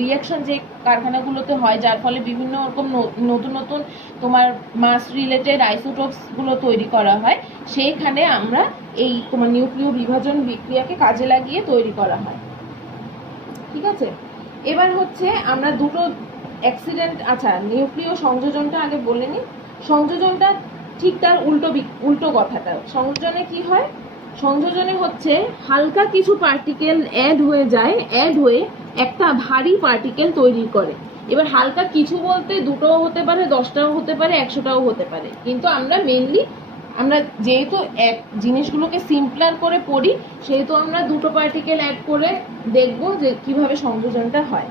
রিয়াকশন যে কারখানাগুলোতে হয় যার ফলে বিভিন্ন রকম নতুন নতুন তোমার মাস রিলেটেড আইসোটোপসগুলো তৈরি করা হয়, সেইখানে আমরা এই তোমার নিউক্লিয় বিভাজন বিক্রিয়াকে কাজে লাগিয়ে তৈরি করা হয়। ঠিক আছে, এবার হচ্ছে আমরা দুটো অ্যাক্সিডেন্ট, আচ্ছা নিউক্লিয় সংযোজনটা আগে বলে নিই। সংযোজনটা ঠিক তার উল্টো কথাটা। সংযোজনে কি হয়? সংযোজনে হচ্ছে হালকা কিছু পার্টিকেল অ্যাড হয়ে একটা ভারী পার্টিকেল তৈরি করে। এবার হালকা কিছু বলতে দুটোও হতে পারে, 10টাও হতে পারে, 100টাও হতে পারে, কিন্তু আমরা মেনলি আমরা যেহেতু এক জিনিসগুলোকে সিম্পলার করে পড়ি সেহেতু আমরা দুটো পার্টিকেল অ্যাড করে দেখব যে কিভাবে সংযোজনটা হয়।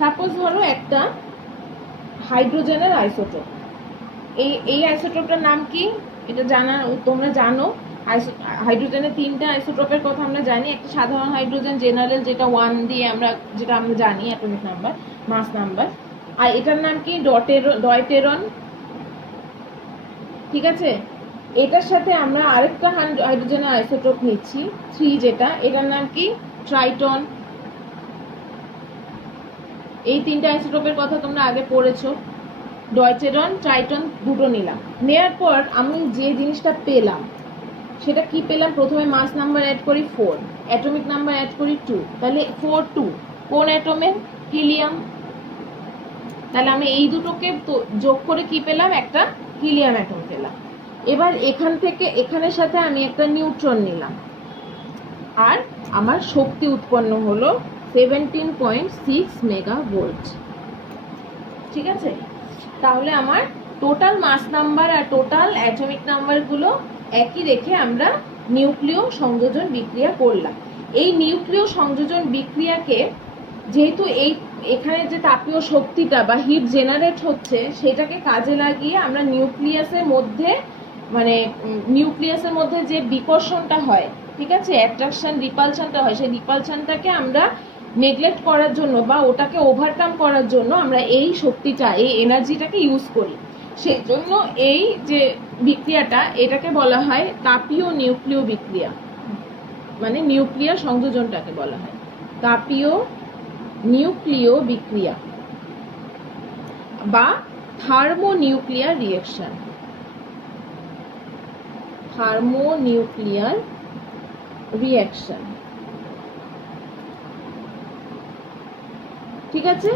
সাপোজ ধরো একটা হাইড্রোজেনের আইসোটোপ, এই আইসোটোপটার নাম কি এটা তোমরা জানো। হাইড্রোজেনের 3টে আইসোটোপের কথা আমরা জানি। একটা সাধারণ হাইড্রোজেন জেনারেল যেটা 1 দিয়ে যেটা আমরা জানি অ্যাটমিক নাম্বার, মাস নাম্বার। আর এটার নাম কি? ডয়টেরন। ঠিক আছে, এটার সাথে আমরা আরেকটা হাইড্রোজেনের আইসোটোপ নিচ্ছি 3, যেটা এটার নাম কি? ট্রাইটন। এই 3টে আইসোটোপের কথা তোমরা আগে পড়েছো। ডয়টেরন, ট্রাইটন দুটো নিলাম। নেওয়ার পর আমি যে জিনিসটা পেলাম সেটা কি পেলাম? প্রথমে মাস নাম্বার অ্যাড করি 4, অ্যাটমিক নাম্বার অ্যাড করি 2, তাহলে 4 2 কোন অ্যাটমে? হিলিয়াম। তাহলে আমি এই দুটোকে যোগ করে কি পেলাম? একটা হিলিয়াম অ্যাটম পেলাম। এবার এখান থেকে এখানের সাথে আমি একটা নিউট্রন নিলাম, আর আমার শক্তি উৎপন্ন হলো 17.6 মেগাভোল্ট। ঠিক আছে, তাহলে আমার টোটাল মাস নাম্বার আর টোটাল অ্যাটমিক নাম্বারগুলো একই রেখে আমরা নিউক্লিয় সংযোজন বিক্রিয়া করলাম। এই নিউক্লিয় সংযোজন বিক্রিয়াকে যেহেতু এখানে যে তাপীয় শক্তিটা বা হিট জেনারেট হচ্ছে সেটাকে কাজে লাগিয়ে আমরা নিউক্লিয়াসের মধ্যে যে বিকর্ষণটা হয়, ঠিক আছে, অ্যাট্রাকশন রিপালশনটা হয়, সেই রিপালশনটাকে আমরা নেগলেক্ট করার জন্য বা ওটাকে ওভারকাম করার জন্য আমরা এই শক্তিটা, এই এনার্জিটাকে ইউজ করি। সেই জন্য এই যে বিক্রিয়াটা এটাকে বলা হয় তাপীয় নিউক্লিয় বিক্রিয়া, মানে নিউক্লিয়ার সংযোজনটাকে বলা হয় তাপীয় নিউক্লিয় বিক্রিয়া বা থার্মোনিউক্লিয়ার রিঅ্যাকশন। Thermonuclear reaction. ঠিক আছে,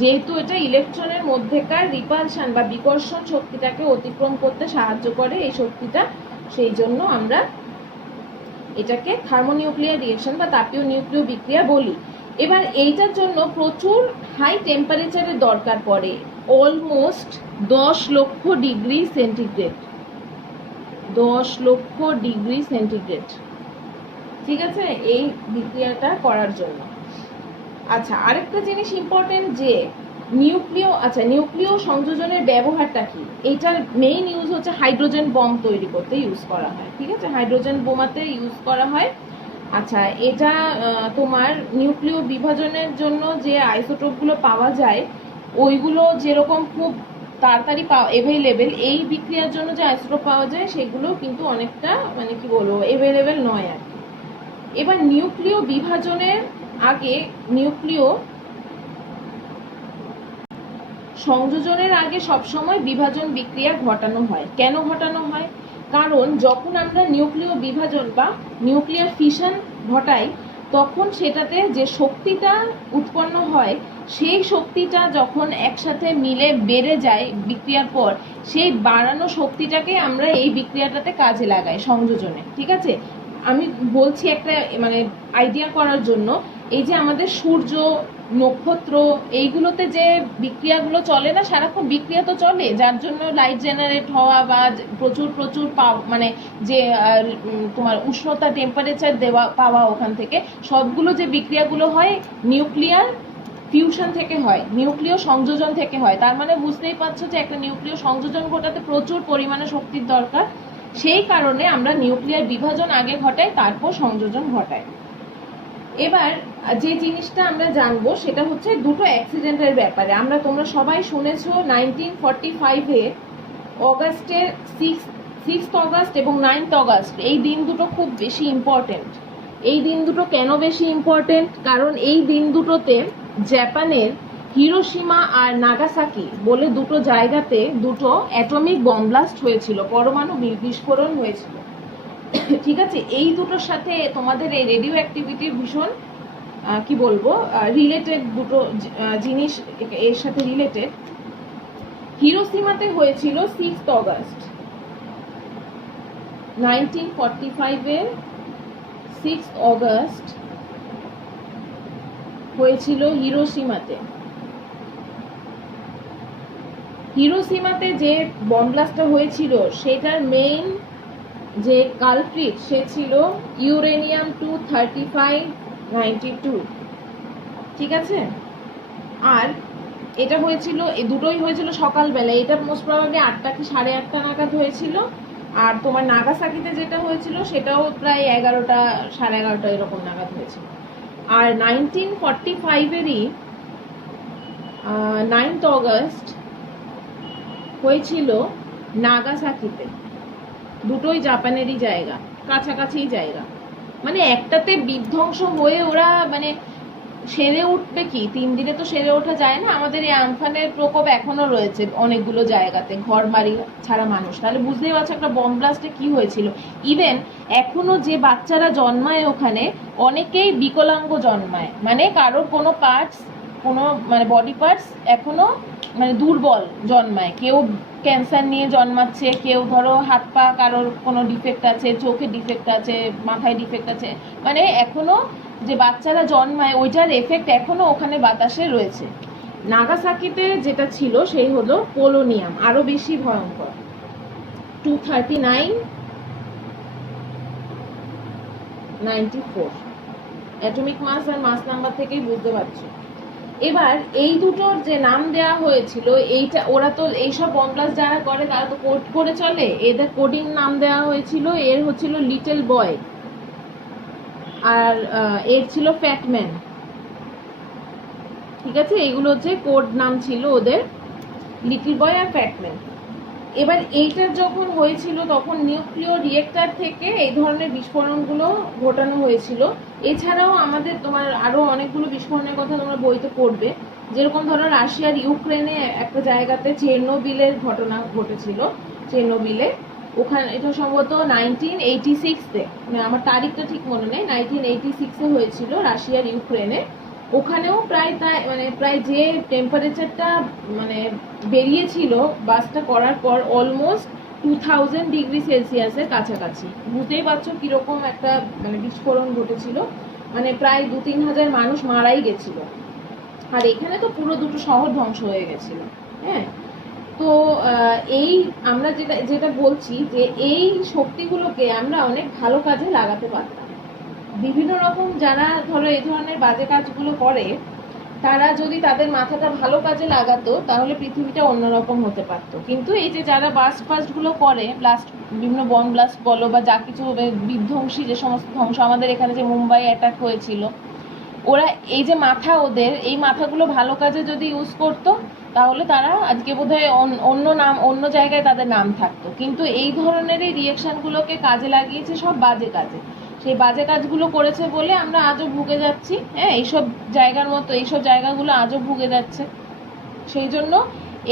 যেহেতু এটা ইলেকট্রনের মধ্যেকার রিপালশন বা বিকর্ষণ শক্তিটাকে অতিক্রম করতে সাহায্য করে এই শক্তিটা, সেই জন্য আমরা এটাকে থার্মোনিউক্লিয়ার রিঅ্যাকশন বা তাপীয় নিউক্লিয় বিক্রিয়া বলি। এবার এইটার জন্য প্রচুর হাই টেম্পারেচারের দরকার পড়ে, অলমোস্ট 10 লক্ষ ডিগ্রি সেন্টিগ্রেড। 10 লক্ষ ডিগ্রি সেন্টিগ্রেড। ঠিক আছে, এই বিক্রিয়াটা করার জন্য। আচ্ছা, আরেকটা জিনিস ইম্পর্টেন্ট যে নিউক্লিয় সংযোজনের ব্যবহারটা কি? এইটার মেইন ইউজ হচ্ছে হাইড্রোজেন বম তৈরি করতে ইউজ করা হয়। ঠিক আছে, হাইড্রোজেন বোমাতে ইউজ করা হয়। আচ্ছা, এটা তোমার নিউক্লিয় বিভাজনের জন্য যে আইসোটোপগুলো পাওয়া যায় ওইগুলো যেরকম খুব তাড়াতাড়ি এভেলেবেল, এই বিক্রিয়ার জন্য যে আইসোটোপ পাওয়া যায় সেগুলো কিন্তু অনেকটা মানে কি বলবো এভেলেবেল নয় আর কি। এবার নিউক্লিয় বিভাজনের আগে, নিউক্লিয় সংযোজনের আগে সবসময় বিভাজন বিক্রিয়া ঘটানো হয়। কেন ঘটানো হয়? কারণ যখন আমরা নিউক্লিয় বিভাজন বা নিউক্লিয়ার ফিশন ঘটাই, তখন সেটাতে যে শক্তিটা উৎপন্ন হয়, সেই শক্তিটা যখন একসাথে মিলে বেড়ে যায় বিক্রিয়ার পর, সেই বাড়ানো শক্তিটাকে আমরা এই বিক্রিয়াটাতে কাজে লাগাই সংযোজনে। ঠিক আছে, আমি বলছি একটা মানে আইডিয়া করার জন্য। এই যে আমাদের সূর্য, নক্ষত্র, এইগুলোতে যে বিক্রিয়াগুলো চলে না, সারাক্ষণ বিক্রিয়া তো চলে, যার জন্য লাইট জেনারেট হওয়া বা প্রচুর প্রচুর মানে যে তোমার উষ্ণতা, টেম্পারেচার দেওয়া পাওয়া, ওখান থেকে সবগুলো যে বিক্রিয়াগুলো হয় নিউক্লিয়ার ফিউশন থেকে হয়, নিউক্লিয় সংযোজন থেকে হয়। তার মানে বুঝতেই পারছো যে একটা নিউক্লিয় সংযোজন ঘটাতে প্রচুর পরিমাণে শক্তির দরকার। সেই কারণে আমরা নিউক্লিয়ার বিভাজন আগে ঘটাই, তারপর সংযোজন ঘটাই। এবার যে জিনিসটা আমরা জানবো সেটা হচ্ছে দুটো অ্যাক্সিডেন্টের ব্যাপারে। তোমরা সবাই শুনেছো 1945-এ অগাস্টের 6th অগাস্ট এবং 9th অগাস্ট, এই দিন দুটো খুব বেশি ইম্পর্টেন্ট। এই দিন দুটো কেন বেশি ইম্পর্টেন্ট? কারণ এই দিন দুটোতে জাপানের হিরোশিমা আর নাগাসাকি বলে দুটো জায়গাতে দুটো অ্যাটমিক বম ব্লাস্ট হয়েছিল, পরমাণু বিস্ফোরণ হয়েছিল। ঠিক আছে, এই দুটোর সাথে তোমাদের এই রেডিও অ্যাক্টিভিটির ভীষণ কি বলবো রিলেটেড দুটো জিনিস এর সাথে রিলেটেড। হিরোশিমাতে হয়েছিল 6th অগাস্ট 1945-এর 6th অগাস্ট হয়েছিল হিরোশিমাতে। হিরোশিমাতে যে বম ব্লাস্টটা হয়েছিল সেটার মেইন যে কালপ্রিট সে ছিল ইউরেনিয়াম 235-92। ঠিক আছে, আর এটা হয়েছিল, এই দুটোই হয়েছিল সকালবেলা। এটা মোস্ট প্রবাবলি 8টা কি 8:30 নাগাদ হয়েছিল। আর তোমার নাগাসাকিতে যেটা হয়েছিল সেটাও প্রায় 11টা 11:30 এরকম নাগাদ হয়েছিল। আর 1945-এরই 9th অগাস্ট হয়েছিল নাগাসাকিতে। দুটোই জাপানেরই জায়গা, কাছাকাছি জায়গা। মানে একটাতে বিধ্বংস হয়ে ওরা মানে সেরে উঠবে কি, 3 দিনে তো সেরে ওঠা যায় না। আমাদের এই আমফানের প্রকোপ এখনো রয়েছে অনেকগুলো জায়গাতে, ঘর বাড়ি ছাড়া মানুষ। তাহলে বুঝতেই পারছো একটা বম ব্লাস্টে কি হয়েছিল। ইভেন এখনো যে বাচ্চারা জন্মায় ওখানে, অনেকেই বিকলাঙ্গ জন্মায়, মানে কারোর কোনো পার্টস, কোনো মানে বডি পার্টস এখনো মানে দুর্বল জন্মায়। কেউ ক্যান্সার নিয়ে জন্মাচ্ছে, কেউ ধরো হাত পা কারোর কোনো ডিফেক্ট আছে, চোখে ডিফেক্ট আছে, মাথায় ডিফেক্ট আছে। মানে এখনো যে বাচ্চারা জন্মায় ওইটার এফেক্ট এখনো ওখানে বাতাসে রয়েছে। নাগাসাকিতে যেটা ছিল সেই হলো পোলোনিয়াম, আরো বেশি ভয়ঙ্কর, 239-94 অ্যাটমিক মাস আর মাস নাম্বার থেকেই বুঝতে পারছো। এবার এই দুটোর যে নাম দেওয়া হয়েছিল, এইটা ওরা তো এইসব বম ব্লাস্ট যারা করে তারা তো কোড করে চলে, এদের কোডিং নাম দেওয়া হয়েছিল। এর হচ্ছিল লিটল বয়, আর এর ছিল ফ্যাটম্যান। ঠিক আছে, এইগুলো হচ্ছে কোড নাম ছিল ওদের, লিটল বয় আর ফ্যাটম্যান। এবার এইটার যখন হয়েছিল তখন নিউক্লিয় রিয়েক্টর থেকে এই ধরনের বিস্ফোরণগুলো ঘটানো হয়েছিল। এছাড়াও আমাদের তোমার আরো অনেকগুলো বিস্ফোরণের কথা তোমরা বইতে পড়বে। যেরকম ধরো রাশিয়ার ইউক্রেনে একটা জায়গাতে চেরনোবিলের ঘটনা ঘটেছিল। চেরনোবিলে ওখানে, এটা সম্ভবত 1986-এ, মানে আমার তারিখটা ঠিক মনে নেই, 1986-এ হয়েছিল রাশিয়ার ইউক্রেনে। ওখানেও প্রায় যে টেম্পারেচারটা মানে বেরিয়েছিল বাসটা করার পর, অলমোস্ট 2000 ডিগ্রি সেলসিয়াসের কাছাকাছি। বুঝতেই পারছো কিরকম একটা মানে বিস্ফোরণ ঘটেছিল, মানে প্রায় 2-3 হাজার মানুষ মারাই গেছিল। আর এখানে তো পুরো দুটো শহর ধ্বংস হয়ে গেছিল। হ্যাঁ, তো এই আমরা যেটা বলছি যে এই শক্তিগুলোকে আমরা অনেক ভালো কাজে লাগাতে পারতাম। বিভিন্ন রকম যারা ধরো এই ধরনের বাজে কাজগুলো করে, তারা যদি তাদের মাথাটা ভালো কাজে লাগাতো তাহলে পৃথিবীটা অন্যরকম হতে পারতো। কিন্তু এই যে যারা ফাস্টগুলো করে, ব্লাস্ট, বিভিন্ন বম ব্লাস্ট বলো বা যা কিছু বিধ্বংসী যে সমস্ত ধ্বংস, আমাদের এখানে যে মুম্বাই অ্যাটাক হয়েছিল, ওরা এই যে মাথা, ওদের এই মাথাগুলো ভালো কাজে যদি ইউজ করতো তাহলে তারা আজকে বোধহয় অন্য জায়গায় তাদের নাম থাকতো। কিন্তু এই ধরনেরই রিয়েকশনগুলোকে কাজে লাগিয়েছে সব বাজে কাজে। সেই বাজে কাজগুলো করেছে বলে আমরা আজও ভুগে যাচ্ছি। হ্যাঁ, এইসব জায়গাগুলো আজও ভুগে যাচ্ছে। সেই জন্য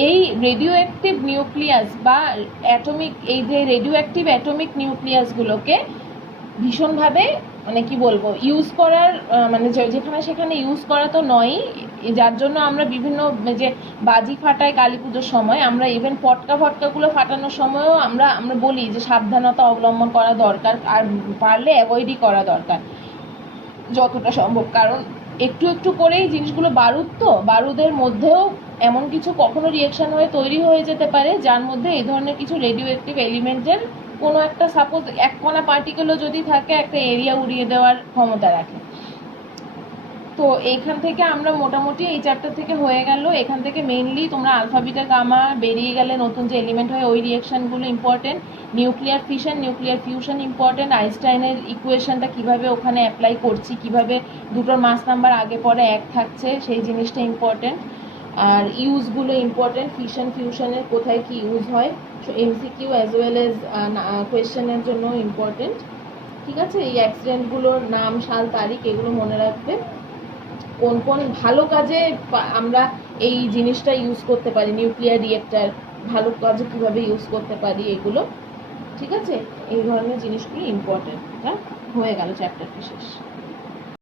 এই রেডিও অ্যাক্টিভ নিউক্লিয়াস বা এই যে রেডিও অ্যাক্টিভ অ্যাটমিক নিউক্লিয়াসগুলোকে ভীষণভাবে মানে কি বলবো ইউজ করার মানে যেখানে সেখানে ইউজ করা তো নয়ই, যার জন্য আমরা বিভিন্ন যে বাজি ফাটাই কালী পুজোর সময়, আমরা ইভেন ফটকাগুলো ফাটানোর সময়ও আমরা বলি যে সাবধানতা অবলম্বন করা দরকার, আর পারলে অ্যাভয়েডই করা দরকার যতটা সম্ভব। কারণ একটু একটু করেই জিনিসগুলো বারুদের মধ্যেও এমন কিছু কখনো রিয়েকশন হয়ে তৈরি হয়ে যেতে পারে যার মধ্যে এই ধরনের কিছু রেডিও অ্যাক্টিভ এলিমেন্টের কোনো একটা সাপোজ এক কণা পার্টিকেলও যদি থাকে একটা এরিয়া উড়িয়ে দেওয়ার ক্ষমতা রাখে। তো এইখান থেকে আমরা মোটামুটি এই চ্যাপ্টার থেকে হয়ে গেল। এখান থেকে মেইনলি তোমরা আলফা বিটা গামা বেরিয়ে গেলে নতুন যে এলিমেন্ট হয় ওই রিয়েকশনগুলো important, nuclear fission nuclear fusion important, আইনস্টাইনের ইকুয়েশনটা কিভাবে ওখানে অ্যাপ্লাই করছি, কিভাবে দুটোর মাস নাম্বার আগে পরে এক থাকছে সেই জিনিসটা ইম্পর্টেন্ট, আর ইউজগুলো ইম্পর্টেন্ট, ফিশন ফিউশনের কোথায় কি ইউজ হয় এমসিকিউ অ্যাজ ওয়েল এজ কোয়েশ্চেনের জন্য ইম্পর্টেন্ট। ঠিক আছে, এই অ্যাক্সিডেন্টগুলোর নাম সাল তারিখ এগুলো মনে রাখবে, কোন কোন ভালো কাজে আমরা এই জিনিসটা ইউজ করতে পারি, নিউক্লিয়ার রিয়েক্টার ভালো কাজে কীভাবে ইউজ করতে পারি এগুলো। ঠিক আছে, এই ধরনের জিনিসগুলো ইম্পর্টেন্ট। হয়ে গেল চ্যাপ্টারটি শেষ।